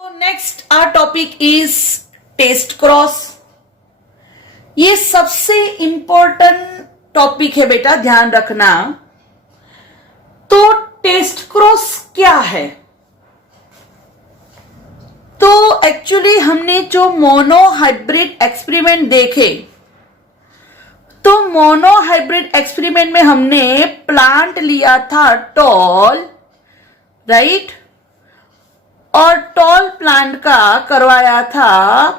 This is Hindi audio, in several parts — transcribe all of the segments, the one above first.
So next our topic is test cross. ये सबसे इंपॉर्टेंट टॉपिक है बेटा, ध्यान रखना। तो टेस्ट क्रॉस क्या है? तो एक्चुअली हमने जो मोनो हाइब्रिड एक्सपेरिमेंट देखे, तो मोनो हाइब्रिड एक्सपेरिमेंट में हमने प्लांट लिया था टॉल, राइट, और टॉल प्लांट का करवाया था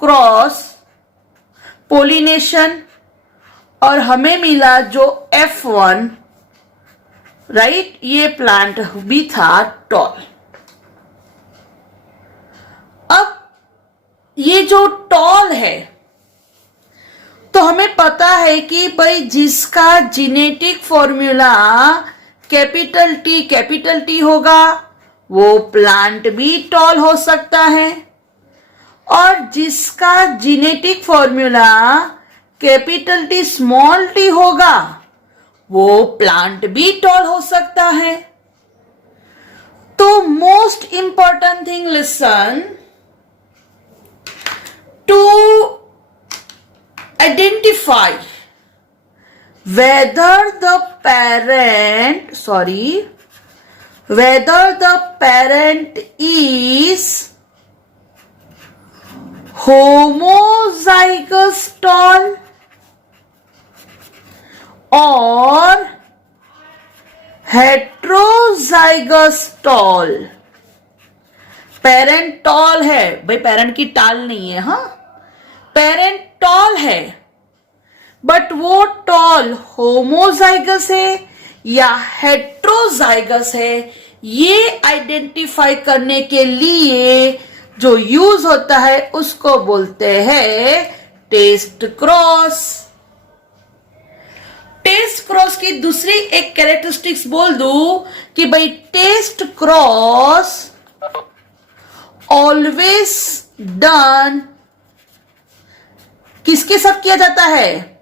क्रॉस पोलिनेशन और हमें मिला जो F1, राइट, ये प्लांट भी था टॉल। अब ये जो टॉल है, तो हमें पता है कि भाई जिसका जेनेटिक फॉर्मूला कैपिटल टी होगा वो प्लांट भी टॉल हो सकता है, और जिसका genetic formula capital T small T होगा वो प्लांट भी टॉल हो सकता है। तो most important thing, listen, to identify whether the parent is homozygous tall or heterozygous tall। Parent tall है भाई, पेरेंट की टाल नहीं है, हाँ, पेरेंट टॉल है, बट वो टॉल होमोजाइगस है या हेट्रोजाइगस है, ये आइडेंटिफाई करने के लिए जो यूज होता है उसको बोलते हैं टेस्ट क्रॉस। टेस्ट क्रॉस की दूसरी एक कैरेक्टरिस्टिक्स बोल दूं कि भाई टेस्ट क्रॉस ऑलवेज डन किसके साथ किया जाता है?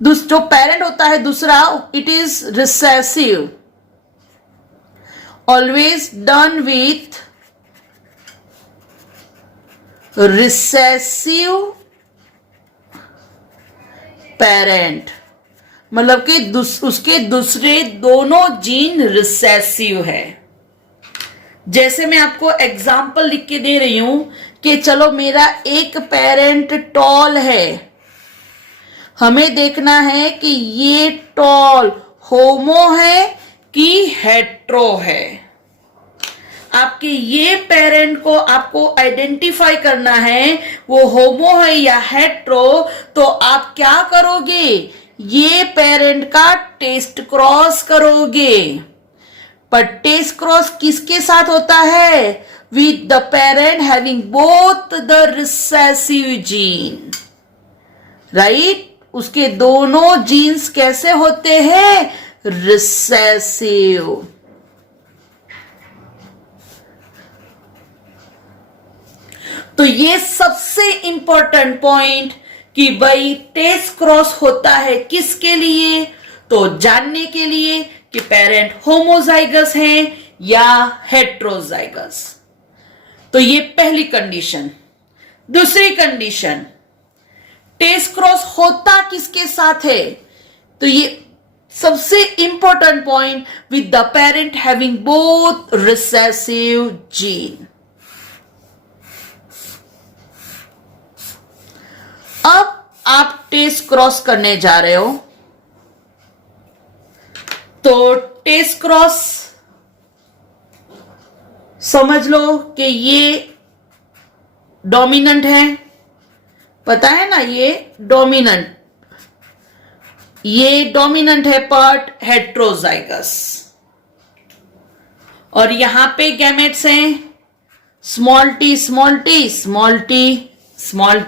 जो पेरेंट होता है दूसरा, it is recessive, always done with recessive parent, मतलब कि उसके दूसरे दोनों जीन रिसेसिव है। जैसे मैं आपको एग्जाम्पल लिख के दे रही हूं कि चलो मेरा एक पेरेंट टॉल है, हमें देखना है कि ये टॉल होमो है कि हेट्रो है। आपके ये पेरेंट को आपको आइडेंटिफाई करना है वो होमो है या हेट्रो, तो आप क्या करोगे? ये पेरेंट का टेस्ट क्रॉस करोगे। पर टेस्ट क्रॉस किसके साथ होता है? with the parent having both the recessive gene, right? उसके दोनों जीन्स कैसे होते हैं? रिसेसिव। तो ये सबसे इंपॉर्टेंट पॉइंट कि भाई टेस्ट क्रॉस होता है किसके लिए? तो जानने के लिए कि पेरेंट होमोजाइगस हैं या हेट्रोजाइगस। तो ये पहली कंडीशन। दूसरी कंडीशन, टेस्ट क्रॉस होता किसके साथ है? तो ये सबसे important point, with the parent having both recessive gene. अब आप टेस्ट क्रॉस करने जा रहे हो, तो टेस्ट क्रॉस समझ लो कि ये डोमिनेंट है, पता है ना, ये डोमिनेंट है पार्ट हेट्रोजाइगस, और यहां पे गैमेट्स हैं small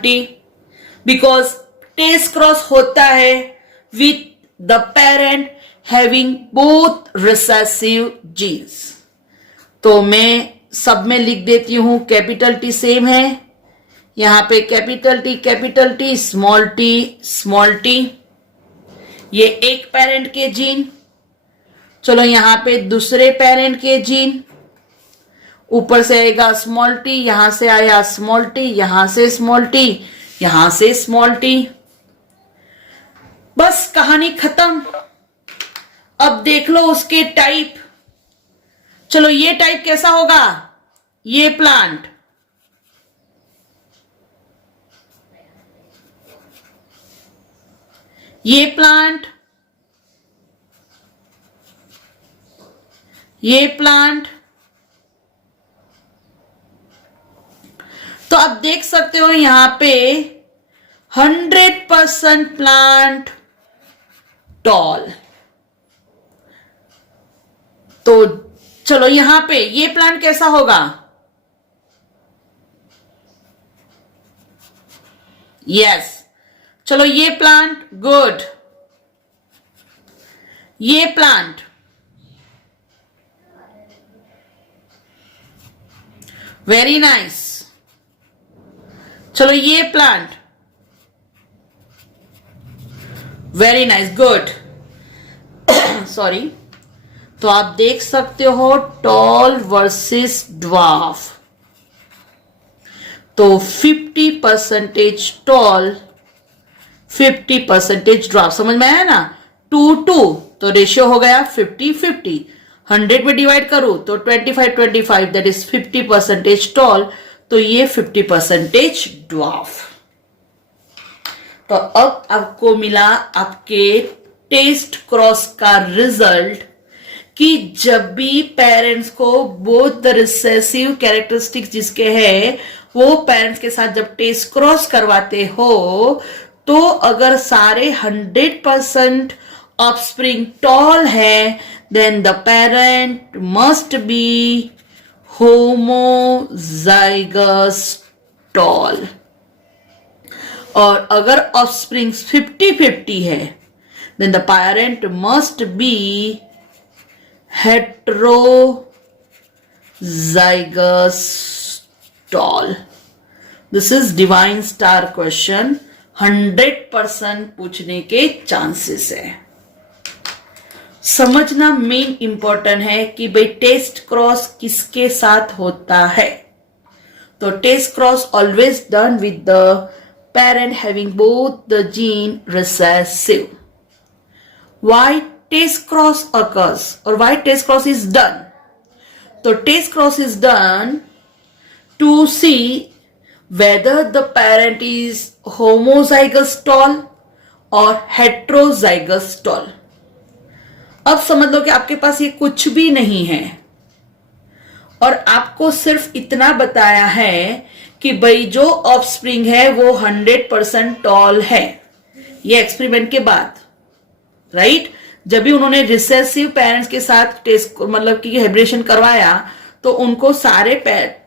T, because test cross होता है with the parent having both recessive genes. तो मैं सब में लिख देती हूं, कैपिटल टी सेम है, यहां पे कैपिटल टी, स्मॉल टी, ये एक पेरेंट के जीन। चलो यहां पे दूसरे पेरेंट के जीन, ऊपर से आएगा स्मॉल टी, यहां से आया स्मॉल टी, यहां से स्मॉल टी, यहां से स्मॉल टी, बस कहानी खत्म। अब देख लो उसके टाइप। चलो ये टाइप कैसा होगा, ये प्लांट, ये प्लांट, ये प्लांट। तो आप देख सकते हो यहां पे 100% प्लांट टॉल। तो चलो यहां पे ये प्लांट कैसा होगा, यस। चलो ये प्लांट, गुड। ये प्लांट, वेरी नाइस। चलो ये plant, very nice, good. Sorry. तो आप देख सकते हो टॉल वर्सेस ड्वार्फ। तो 50% टॉल, 50% ड्वार्फ, समझ में आया ना। 2:2 तो रेशियो हो गया 50-50। 100 में डिवाइड करूं तो 25-25, दैट इज 50% टॉल, तो ये 50% ड्वार्फ। तो अब आपको मिला आपके टेस्ट क्रॉस का रिजल्ट कि जब भी पेरेंट्स को बोथ द रिसेसिव कैरेक्टरिस्टिक्स जिसके हैं वो पेरेंट्स के साथ जब टेस्ट क्रॉस करवाते हो तो अगर सारे 100% ऑफस्प्रिंग टॉल है then the parent must be homozygous tall. और अगर ऑफस्प्रिंग 50-50 है then the parent must be heterozygous tall. This is divine star question. 100% पूछने के चांसेस है। समझना मेन इंपॉर्टेंट है कि भाई टेस्ट क्रॉस किसके साथ होता है। तो test cross always done with the parent having both the gene recessive. Why test cross occurs or why test cross is done? So test cross is done to see whether the parent is homozygous tall or heterozygous tall. अब समझ लो कि आपके पास ये कुछ भी नहीं है और आपको सिर्फ इतना बताया है कि भाई जो ऑफस्प्रिंग है वो 100% टॉल है, ये एक्सपेरिमेंट के बाद, राइट। जब भी उन्होंने रिसेसिव पेरेंट्स के साथ टेस्ट मतलब कि हाइब्रिडेशन करवाया तो उनको सारे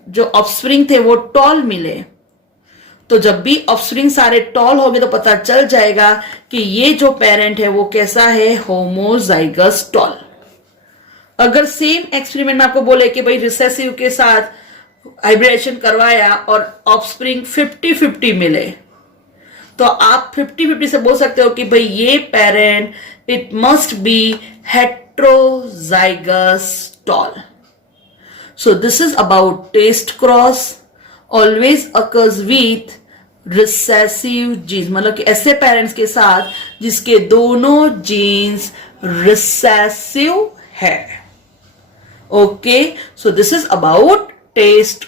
जो ऑफस्प्रिंग थे वो टॉल मिले। तो जब भी ऑफस्प्रिंग सारे टॉल होंगे तो पता चल जाएगा कि ये जो पेरेंट है वो कैसा है, होमोजाइगस टॉल। अगर सेम एक्सपेरिमेंट में आपको बोले कि भाई रिसेसिव के साथ हाइब्रिडेशन करवाया और ऑफस्प्रिंग 50-50 मिले तो आप 50-50 से बोल सकते हो कि भाई ये parent it must be heterozygous tall. So this is about test cross, always occurs with recessive genes, मतलब कि ऐसे पेरेंट्स के साथ जिसके दोनों जीन्स रिसेसिव है। Okay, so this is about test